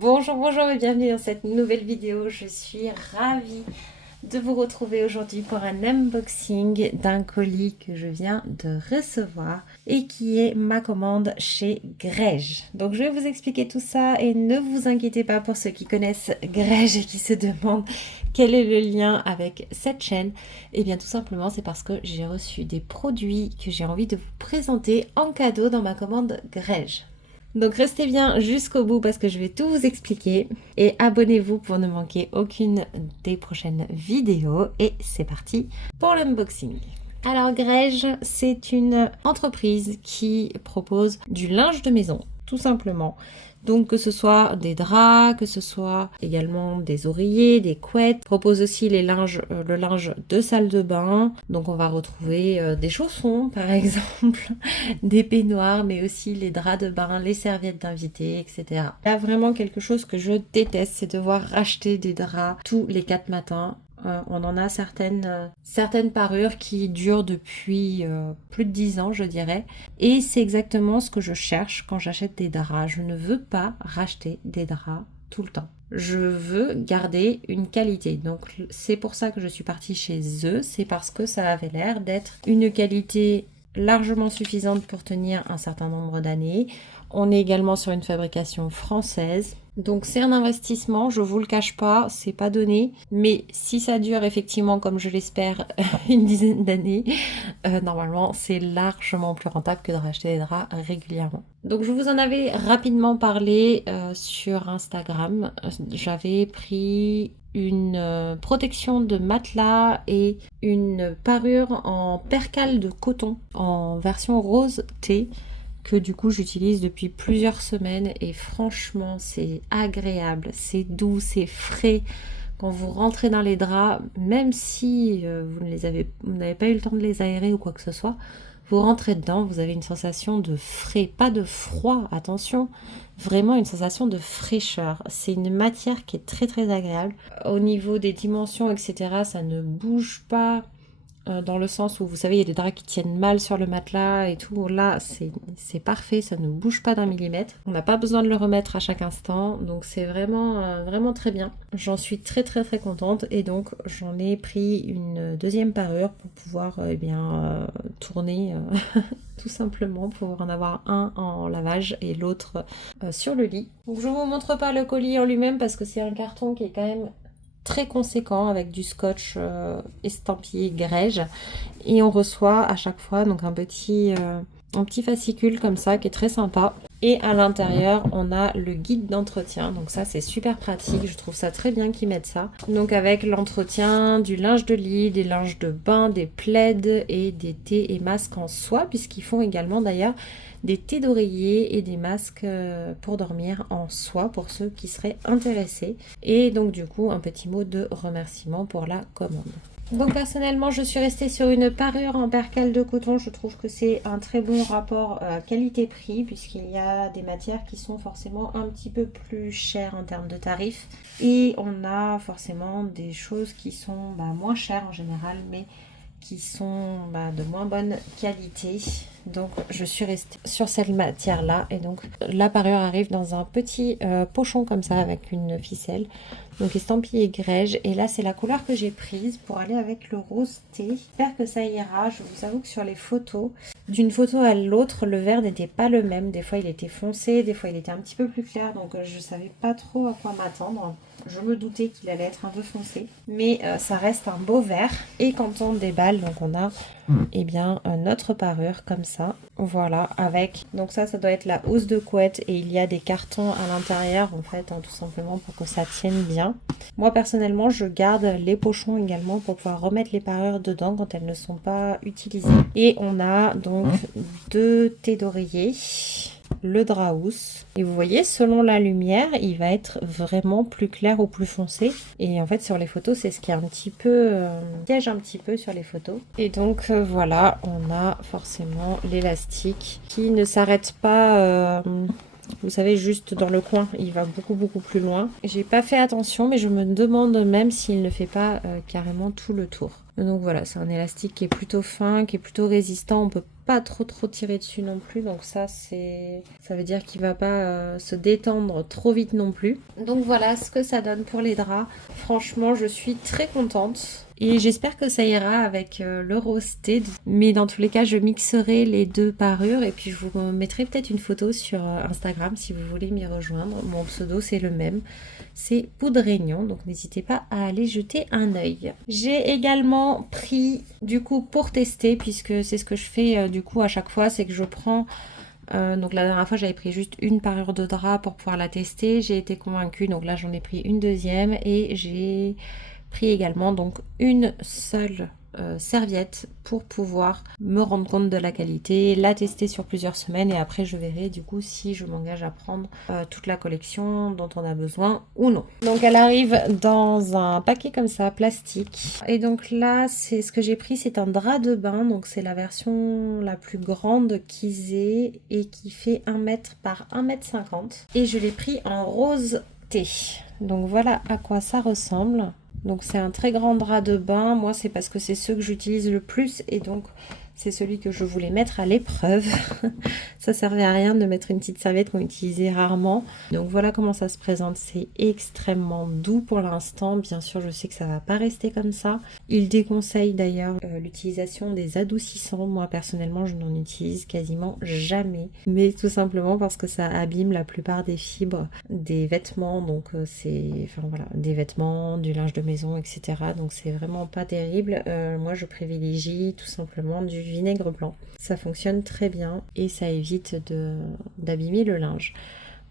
Bonjour, bonjour et bienvenue dans cette nouvelle vidéo. Je suis ravie de vous retrouver aujourd'hui pour un unboxing d'un colis que je viens de recevoir et qui est ma commande chez Grège. Donc je vais vous expliquer tout ça et ne vous inquiétez pas pour ceux qui connaissent Grège et qui se demandent quel est le lien avec cette chaîne. Et bien tout simplement c'est parce que j'ai reçu des produits que j'ai envie de vous présenter en cadeau dans ma commande Grège. Donc restez bien jusqu'au bout parce que je vais tout vous expliquer et abonnez-vous pour ne manquer aucune des prochaines vidéos et c'est parti pour l'unboxing. Alors Grège, c'est une entreprise qui propose du linge de maison, tout simplement. Donc que ce soit des draps, que ce soit également des oreillers, des couettes, propose aussi le linge de salle de bain. Donc on va retrouver des chaussons par exemple, des peignoirs, mais aussi les draps de bain, les serviettes d'invités, etc. Il y a vraiment quelque chose que je déteste, c'est devoir racheter des draps tous les 4 matins. On en a certaines parures qui durent depuis plus de 10 ans, je dirais. Et c'est exactement ce que je cherche quand j'achète des draps. Je ne veux pas racheter des draps tout le temps. Je veux garder une qualité. Donc c'est pour ça que je suis partie chez eux. C'est parce que ça avait l'air d'être une qualité largement suffisante pour tenir un certain nombre d'années. On est également sur une fabrication française. Donc c'est un investissement, je vous le cache pas, c'est pas donné, mais si ça dure effectivement comme je l'espère une dizaine d'années, normalement c'est largement plus rentable que de racheter des draps régulièrement. Donc je vous en avais rapidement parlé sur Instagram, j'avais pris une protection de matelas et une parure en percale de coton en version rose thé que du coup j'utilise depuis plusieurs semaines et franchement c'est agréable, c'est doux, c'est frais. Quand vous rentrez dans les draps, même si vous n'avez pas eu le temps de les aérer ou quoi que ce soit, vous rentrez dedans, vous avez une sensation de frais, pas de froid, attention, vraiment une sensation de fraîcheur. C'est une matière qui est très très agréable. Au niveau des dimensions, etc., ça ne bouge pas. Dans le sens où vous savez il y a des draps qui tiennent mal sur le matelas et tout, là c'est parfait, ça ne bouge pas d'un millimètre, on n'a pas besoin de le remettre à chaque instant, donc c'est vraiment très bien. J'en suis très très très contente et donc j'en ai pris une deuxième parure pour pouvoir tourner tout simplement, pour en avoir un en lavage et l'autre sur le lit. Donc je vous montre pas le colis en lui-même parce que c'est un carton qui est quand même très conséquent avec du scotch estampillé Grège et on reçoit à chaque fois donc un petit fascicule comme ça qui est très sympa et à l'intérieur on a le guide d'entretien, donc ça c'est super pratique, je trouve ça très bien qu'ils mettent ça, donc avec l'entretien du linge de lit, des linges de bain, des plaids et des thés et masques en soie, puisqu'ils font également d'ailleurs des thés d'oreiller et des masques pour dormir en soie pour ceux qui seraient intéressés. Et donc du coup un petit mot de remerciement pour la commande. Donc personnellement je suis restée sur une parure en percale de coton, je trouve que c'est un très bon rapport qualité-prix puisqu'il y a des matières qui sont forcément un petit peu plus chères en termes de tarifs et on a forcément des choses qui sont moins chères en général mais qui sont de moins bonne qualité. Donc je suis restée sur cette matière là et donc la parure arrive dans un petit pochon comme ça avec une ficelle, donc estampillé Grège, et là c'est la couleur que j'ai prise pour aller avec le rose thé. J'espère que ça ira. Je vous avoue que sur les photos, d'une photo à l'autre, le vert n'était pas le même, des fois il était foncé, des fois il était un petit peu plus clair, donc je savais pas trop à quoi m'attendre. Je me doutais qu'il allait être un peu foncé, mais ça reste un beau vert. Et quand on déballe, donc on a notre parure comme ça, voilà, avec, donc ça doit être la housse de couette et il y a des cartons à l'intérieur en fait, tout simplement pour que ça tienne bien. Moi personnellement je garde les pochons également pour pouvoir remettre les parures dedans quand elles ne sont pas utilisées. Et on a donc 2 thés d'oreiller, le drap housse, et vous voyez selon la lumière il va être vraiment plus clair ou plus foncé, et en fait sur les photos c'est ce qui est un petit peu piège un petit peu sur les photos. Et donc voilà, on a forcément l'élastique qui ne s'arrête pas vous savez juste dans le coin, il va beaucoup plus loin. J'ai pas fait attention mais je me demande même s'il ne fait pas carrément tout le tour. Donc voilà, c'est un élastique qui est plutôt fin, qui est plutôt résistant, on peut pas trop tirer dessus non plus, donc ça veut dire qu'il va pas se détendre trop vite non plus. Donc voilà ce que ça donne pour les draps. Franchement, je suis très contente. Et j'espère que ça ira avec le rose thé. Mais dans tous les cas, je mixerai les deux parures. Et puis je vous mettrai peut-être une photo sur Instagram si vous voulez m'y rejoindre. Mon pseudo, c'est le même. C'est Poudre Réunion. Donc n'hésitez pas à aller jeter un œil. J'ai également pris du coup pour tester, puisque c'est ce que je fais du coup à chaque fois. C'est que je prends... donc la dernière fois j'avais pris juste une parure de drap pour pouvoir la tester. J'ai été convaincue. Donc là j'en ai pris une deuxième. Et j'ai... pris également donc une seule serviette pour pouvoir me rendre compte de la qualité, la tester sur plusieurs semaines et après je verrai du coup si je m'engage à prendre toute la collection dont on a besoin ou non. Donc elle arrive dans un paquet comme ça, plastique. Et donc là, c'est ce que j'ai pris, c'est un drap de bain, donc c'est la version la plus grande qu'ils aient et qui fait 1 mètre par 1,50 m. Et je l'ai pris en rose thé. Donc voilà à quoi ça ressemble. Donc c'est un très grand drap de bain, moi c'est parce que c'est ceux que j'utilise le plus et donc c'est celui que je voulais mettre à l'épreuve. Ça servait à rien de mettre une petite serviette qu'on utilisait rarement. Donc voilà comment ça se présente, c'est extrêmement doux pour l'instant. Bien sûr je sais que ça va pas rester comme ça. Il déconseille d'ailleurs l'utilisation des adoucissants. Moi personnellement je n'en utilise quasiment jamais. Mais tout simplement parce que ça abîme la plupart des fibres des vêtements. Donc c'est, enfin voilà, des vêtements, du linge de maison, etc. Donc c'est vraiment pas terrible. Moi je privilégie tout simplement du vinaigre blanc. Ça fonctionne très bien et ça évite d'abîmer le linge.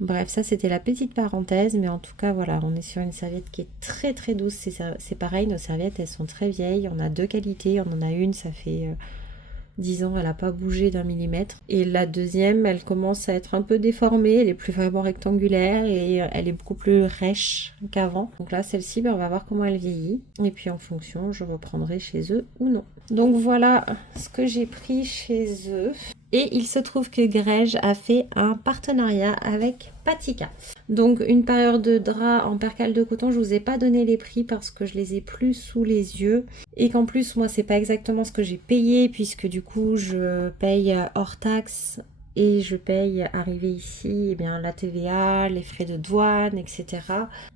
Bref, ça c'était la petite parenthèse, mais en tout cas voilà, on est sur une serviette qui est très douce. C'est pareil, nos serviettes elles sont très vieilles, on a deux qualités, on en a une, ça fait 10 ans, elle n'a pas bougé d'1 millimètre. Et la deuxième, elle commence à être un peu déformée, elle est plus vraiment rectangulaire et elle est beaucoup plus rêche qu'avant. Donc là, celle-ci, on va voir comment elle vieillit. Et puis en fonction, je reprendrai chez eux ou non. Donc voilà ce que j'ai pris chez eux. Et il se trouve que Grège a fait un partenariat avec Patika. Donc une parure de drap en percale de coton, je vous ai pas donné les prix parce que je les ai plus sous les yeux. Et qu'en plus moi c'est pas exactement ce que j'ai payé puisque du coup je paye hors taxe. Et je paye arrivé ici la TVA, les frais de douane, etc.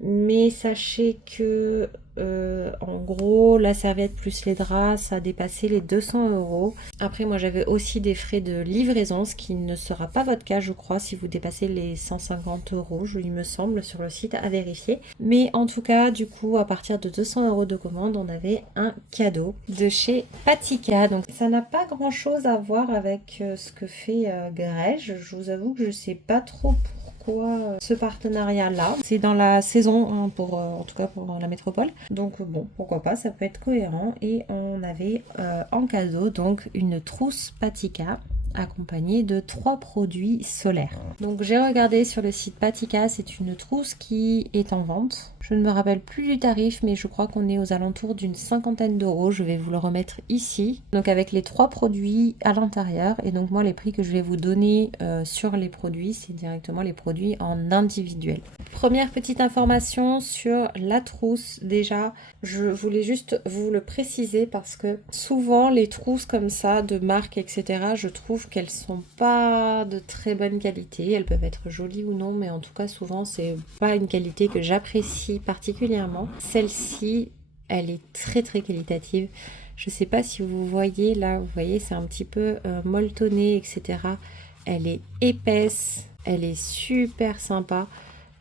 Mais sachez que en gros la serviette plus les draps ça a dépassé les 200 €. Après moi j'avais aussi des frais de livraison, ce qui ne sera pas votre cas je crois si vous dépassez les 150 €, il me semble, sur le site, à vérifier. Mais en tout cas du coup à partir de 200 € de commande on avait un cadeau de chez Patika. Donc ça n'a pas grand chose à voir avec ce que fait Grège. Je vous avoue que je sais pas trop pourquoi ce partenariat là. C'est dans la saison hein, pour en tout cas pour la métropole. Donc bon, pourquoi pas, ça peut être cohérent. Et on avait en cadeau donc une trousse Patika accompagnée de 3 produits solaires. Donc j'ai regardé sur le site Patika, c'est une trousse qui est en vente. Je ne me rappelle plus du tarif, mais je crois qu'on est aux alentours d'une 50aine d'euros. Je vais vous le remettre ici. Donc avec les 3 produits à l'intérieur. Et donc moi, les prix que je vais vous donner sur les produits, c'est directement les produits en individuel. Première petite information sur la trousse. Déjà, je voulais juste vous le préciser parce que souvent les trousses comme ça, de marque, etc., je trouve qu'elles sont pas de très bonne qualité. Elles peuvent être jolies ou non, mais en tout cas souvent c'est pas une qualité que j'apprécie particulièrement. Celle-ci, elle est très qualitative. Je sais pas si vous voyez là, vous voyez c'est un petit peu molletonné, etc. Elle est épaisse, elle est super sympa,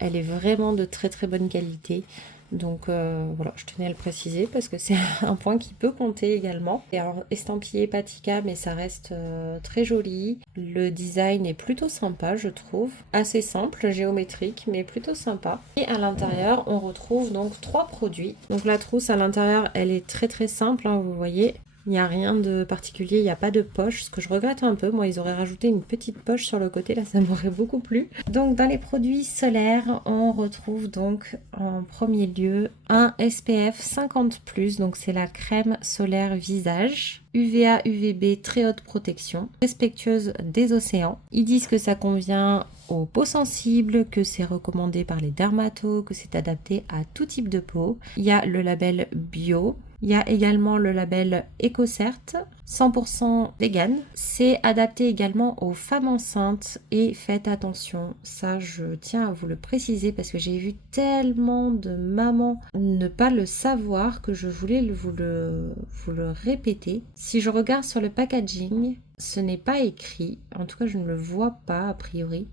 elle est vraiment de très bonne qualité. Donc voilà, je tenais à le préciser parce que c'est un point qui peut compter également. Et alors, estampillé Patika, mais ça reste très joli. Le design est plutôt sympa, je trouve. Assez simple, géométrique, mais plutôt sympa. Et à l'intérieur, on retrouve donc 3 produits. Donc la trousse à l'intérieur, elle est très simple, hein, vous voyez. Il n'y a rien de particulier, il n'y a pas de poche, ce que je regrette un peu. Moi, ils auraient rajouté une petite poche sur le côté, là, ça m'aurait beaucoup plu. Donc, dans les produits solaires, on retrouve donc en premier lieu un SPF 50+, donc c'est la crème solaire visage. UVA, UVB, très haute protection, respectueuse des océans. Ils disent que ça convient aux peaux sensibles, que c'est recommandé par les dermatos, que c'est adapté à tout type de peau. Il y a le label bio. Il y a également le label EcoCert, 100% vegan. C'est adapté également aux femmes enceintes et faites attention, ça je tiens à vous le préciser parce que j'ai vu tellement de mamans ne pas le savoir que je voulais vous le répéter. Si je regarde sur le packaging, ce n'est pas écrit, en tout cas je ne le vois pas a priori.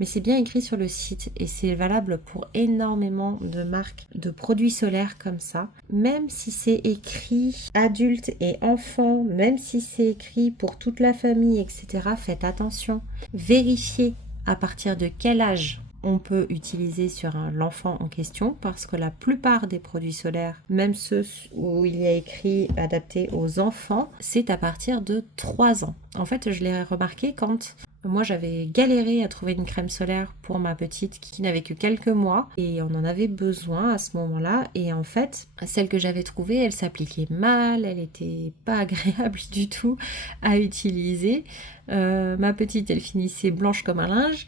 Mais c'est bien écrit sur le site et c'est valable pour énormément de marques de produits solaires comme ça. Même si c'est écrit adultes et enfants, même si c'est écrit pour toute la famille, etc., faites attention. Vérifiez à partir de quel âge on peut utiliser sur l'enfant en question parce que la plupart des produits solaires, même ceux où il y a écrit adapté aux enfants, c'est à partir de 3 ans. En fait, je l'ai remarqué quand moi j'avais galéré à trouver une crème solaire pour ma petite qui n'avait que quelques mois et on en avait besoin à ce moment-là et en fait, celle que j'avais trouvée, elle s'appliquait mal, elle était pas agréable du tout à utiliser. Ma petite, elle finissait blanche comme un linge.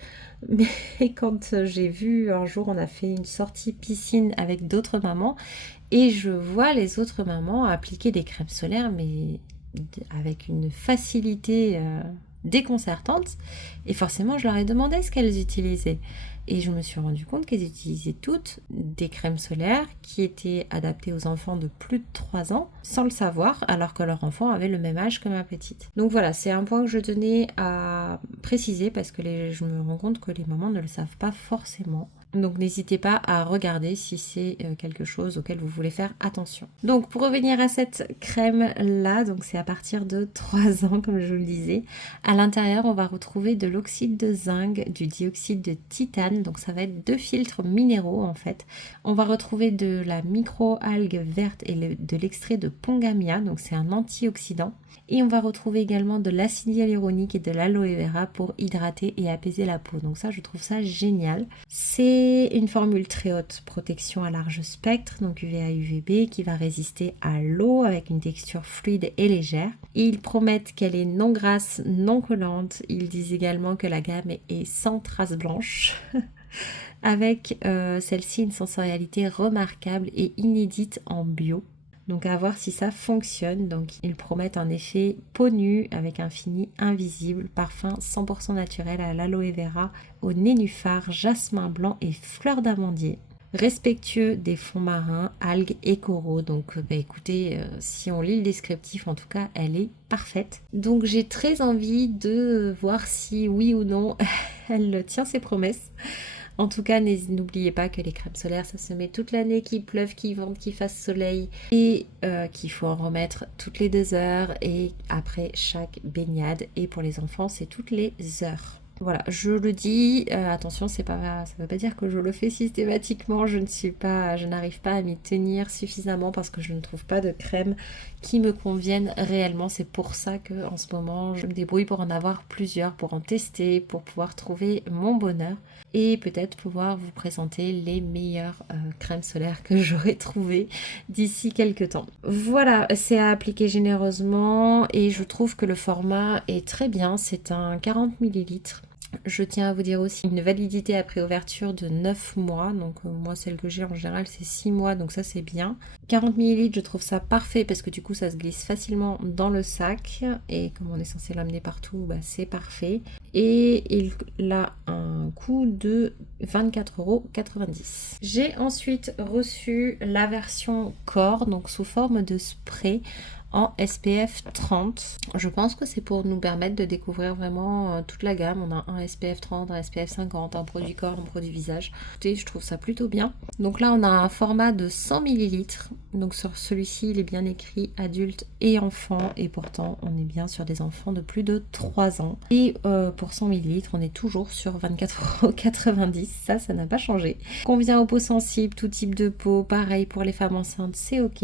Mais quand j'ai vu un jour, on a fait une sortie piscine avec d'autres mamans et je vois les autres mamans appliquer des crèmes solaires mais avec une facilité déconcertante et forcément je leur ai demandé ce qu'elles utilisaient et je me suis rendu compte qu'elles utilisaient toutes des crèmes solaires qui étaient adaptées aux enfants de plus de 3 ans sans le savoir alors que leur enfant avait le même âge que ma petite. Donc voilà, c'est un point que je tenais à préciser parce que je me rends compte que les mamans ne le savent pas forcément. Donc n'hésitez pas à regarder si c'est quelque chose auquel vous voulez faire attention. Donc pour revenir à cette crème là, donc c'est à partir de 3 ans comme je vous le disais. À l'intérieur on va retrouver de l'oxyde de zinc, du dioxyde de titane, donc ça va être 2 filtres minéraux en fait. On va retrouver de la micro-algue verte et de l'extrait de pongamia, donc c'est un antioxydant. Et on va retrouver également de l'acide hyaluronique et de l'aloe vera pour hydrater et apaiser la peau. Donc ça, je trouve ça génial. C'est une formule très haute protection à large spectre, donc UVA, UVB, qui va résister à l'eau avec une texture fluide et légère. Et ils promettent qu'elle est non grasse, non collante. Ils disent également que la gamme est sans trace blanche. Avec celle-ci une sensorialité remarquable et inédite en bio. Donc à voir si ça fonctionne. Donc ils promettent un effet peau nue avec un fini invisible, parfum 100% naturel à l'aloe vera, au nénuphar, jasmin blanc et fleur d'amandier. Respectueux des fonds marins, algues et coraux. Donc écoutez, si on lit le descriptif, en tout cas, elle est parfaite. Donc j'ai très envie de voir si oui ou non elle tient ses promesses. En tout cas, n'oubliez pas que les crèmes solaires, ça se met toute l'année, qu'il pleuve, qu'il vente, qu'il fasse soleil et qu'il faut en remettre toutes les 2 heures et après chaque baignade. Et pour les enfants, c'est toutes les heures. Voilà, je le dis, attention, ça ne veut pas dire que je le fais systématiquement, je n'arrive pas à m'y tenir suffisamment parce que je ne trouve pas de crème qui me conviennent réellement. C'est pour ça que en ce moment, je me débrouille pour en avoir plusieurs, pour en tester, pour pouvoir trouver mon bonheur et peut-être pouvoir vous présenter les meilleures crèmes solaires que j'aurai trouvées d'ici quelques temps. Voilà, c'est à appliquer généreusement et je trouve que le format est très bien, c'est un 40 ml. Je tiens à vous dire aussi une validité après ouverture de 9 mois. Donc moi celle que j'ai en général c'est 6 mois, donc ça c'est bien. 40 ml je trouve ça parfait parce que du coup ça se glisse facilement dans le sac. Et comme on est censé l'amener partout, c'est parfait. Et il a un coût de 24,90 €. J'ai ensuite reçu la version corps, donc sous forme de spray en SPF 30. Je pense que c'est pour nous permettre de découvrir vraiment toute la gamme. On a un SPF 30, un SPF 50, un produit corps, un produit visage. Écoutez, je trouve ça plutôt bien. Donc là, on a un format de 100 ml. Donc sur celui-ci, il est bien écrit adulte et enfant. Et pourtant, on est bien sur des enfants de plus de 3 ans. Et pour 100 ml, on est toujours sur 24,90 €. Ça n'a pas changé. Convient aux peaux sensibles, tout type de peau. Pareil pour les femmes enceintes, c'est ok.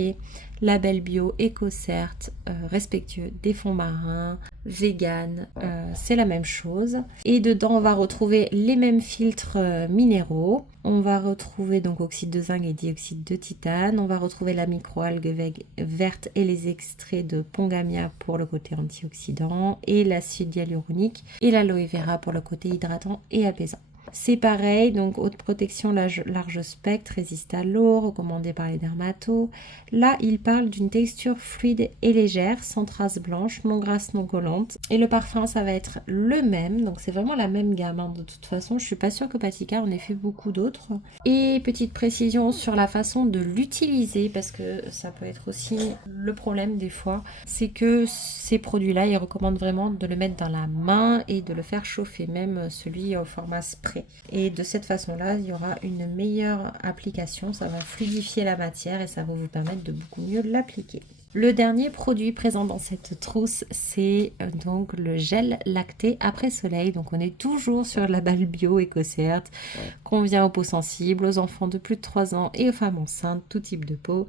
Label bio, EcoCert, respectueux des fonds marins, vegan, c'est la même chose. Et dedans, on va retrouver les mêmes filtres minéraux. On va retrouver donc oxyde de zinc et dioxyde de titane. On va retrouver la microalgue verte et les extraits de pongamia pour le côté antioxydant et l'acide hyaluronique et l'aloe vera pour le côté hydratant et apaisant. C'est pareil, donc haute protection large spectre, résiste à l'eau, recommandé par les dermatos. Là, il parle d'une texture fluide et légère, sans traces blanches, non grasse, non collante. Et le parfum, ça va être le même, donc c'est vraiment la même gamme. Hein. De toute façon, je suis pas sûre que Patika en ait fait beaucoup d'autres. Et petite précision sur la façon de l'utiliser, parce que ça peut être aussi le problème des fois, c'est que ces produits-là, ils recommandent vraiment de le mettre dans la main et de le faire chauffer, même celui au format spray. Et de cette façon-là, il y aura une meilleure application, ça va fluidifier la matière et ça va vous permettre de beaucoup mieux l'appliquer. Le dernier produit présent dans cette trousse, c'est donc le gel lacté après soleil. Donc on est toujours sur la balle bio EcoCert, convient aux peaux sensibles, aux enfants de plus de 3 ans et aux femmes enceintes, tout type de peau.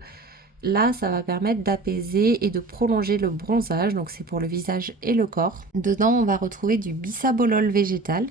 Là, ça va permettre d'apaiser et de prolonger le bronzage, donc c'est pour le visage et le corps. Dedans, on va retrouver du bisabolol végétal,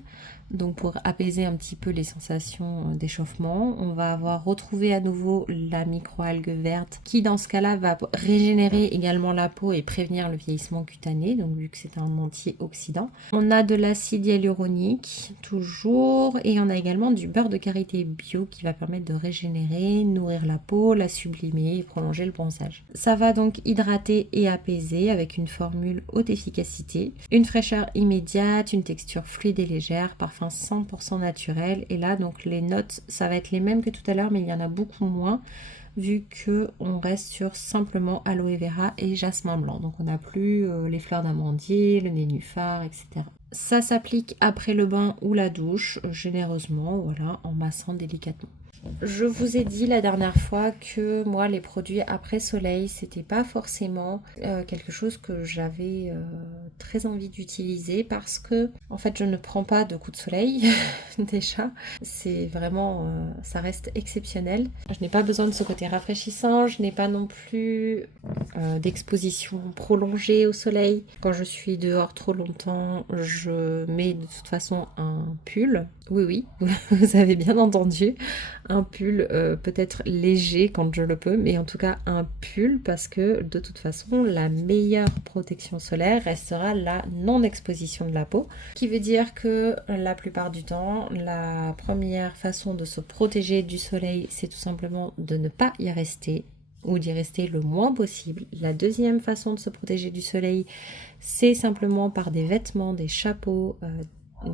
donc pour apaiser un petit peu les sensations d'échauffement. On va avoir retrouvé à nouveau la microalgue verte qui dans ce cas-là va régénérer également la peau et prévenir le vieillissement cutané, donc vu que c'est un antioxydant. On a de l'acide hyaluronique toujours et on a également du beurre de karité bio qui va permettre de régénérer, nourrir la peau, la sublimer et prolonger le bronzage. Ça va donc hydrater et apaiser avec une formule haute efficacité, une fraîcheur immédiate, une texture fluide et légère, parfum 100% naturel. Et là donc les notes ça va être les mêmes que tout à l'heure mais il y en a beaucoup moins vu que on reste sur simplement aloe vera et jasmin blanc. Donc on n'a plus les fleurs d'amandier, le nénuphar, etc. Ça s'applique après le bain ou la douche, généreusement, voilà, en massant délicatement. Je vous ai dit la dernière fois que moi les produits après soleil c'était pas forcément quelque chose que j'avais très envie d'utiliser parce que en fait je ne prends pas de coups de soleil déjà, c'est vraiment ça reste exceptionnel. Je n'ai pas besoin de ce côté rafraîchissant, je n'ai pas non plus d'exposition prolongée au soleil. Quand je suis dehors trop longtemps, je mets de toute façon un pull. Oui, vous avez bien entendu, un pull peut-être léger quand je le peux, mais en tout cas un pull parce que de toute façon la meilleure protection solaire restera la non-exposition de la peau, qui veut dire que la plupart du temps la première façon de se protéger du soleil c'est tout simplement de ne pas y rester ou d'y rester le moins possible. La deuxième façon de se protéger du soleil c'est simplement par des vêtements, des chapeaux,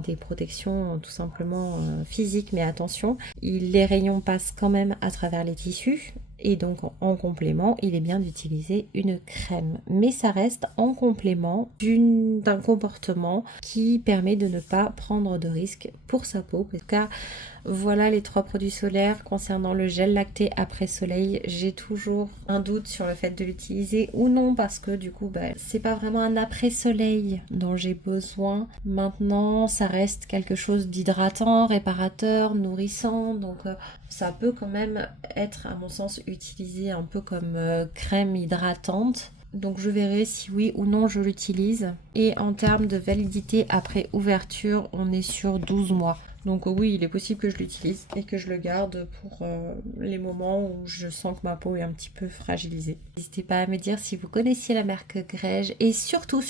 des protections tout simplement physiques, mais attention, les rayons passent quand même à travers les tissus et donc en complément il est bien d'utiliser une crème, mais ça reste en complément d'un comportement qui permet de ne pas prendre de risques pour sa peau. Car voilà les 3 produits solaires. Concernant le gel lacté après soleil, j'ai toujours un doute sur le fait de l'utiliser ou non parce que du coup c'est pas vraiment un après soleil dont j'ai besoin. Maintenant ça reste quelque chose d'hydratant, réparateur, nourrissant, donc ça peut quand même être à mon sens utilisé un peu comme crème hydratante. Donc je verrai si oui ou non je l'utilise. Et en termes de validité après ouverture, on est sur 12 mois. Donc oui, il est possible que je l'utilise et que je le garde pour les moments où je sens que ma peau est un petit peu fragilisée. N'hésitez pas à me dire si vous connaissiez la marque Grège et surtout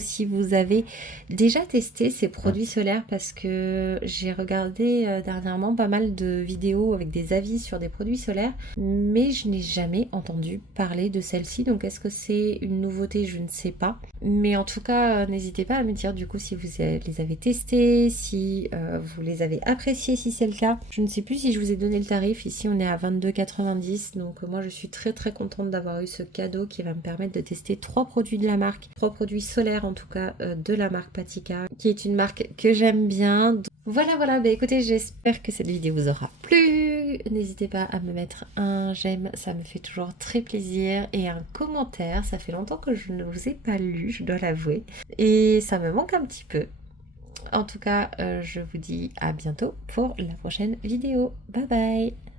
si vous avez déjà testé ces produits solaires, parce que j'ai regardé dernièrement pas mal de vidéos avec des avis sur des produits solaires, mais je n'ai jamais entendu parler de celle-ci. Donc est-ce que c'est une nouveauté? Je ne sais pas. Mais en tout cas, n'hésitez pas à me dire du coup si vous les avez testés, si vous les avez appréciés, si c'est le cas. Je ne sais plus si je vous ai donné le tarif. Ici on est à 22,90 €. Donc moi je suis très contente d'avoir eu ce cadeau qui va me permettre de tester 3 produits de la marque, 3 produits solaires en tout cas de la marque Patika, qui est une marque que j'aime bien. Voilà, écoutez, j'espère que cette vidéo vous aura plu. N'hésitez pas à me mettre un j'aime, ça me fait toujours très plaisir, et un commentaire, ça fait longtemps que je ne vous ai pas lu, je dois l'avouer, et ça me manque un petit peu. En tout cas, je vous dis à bientôt pour la prochaine vidéo. Bye bye!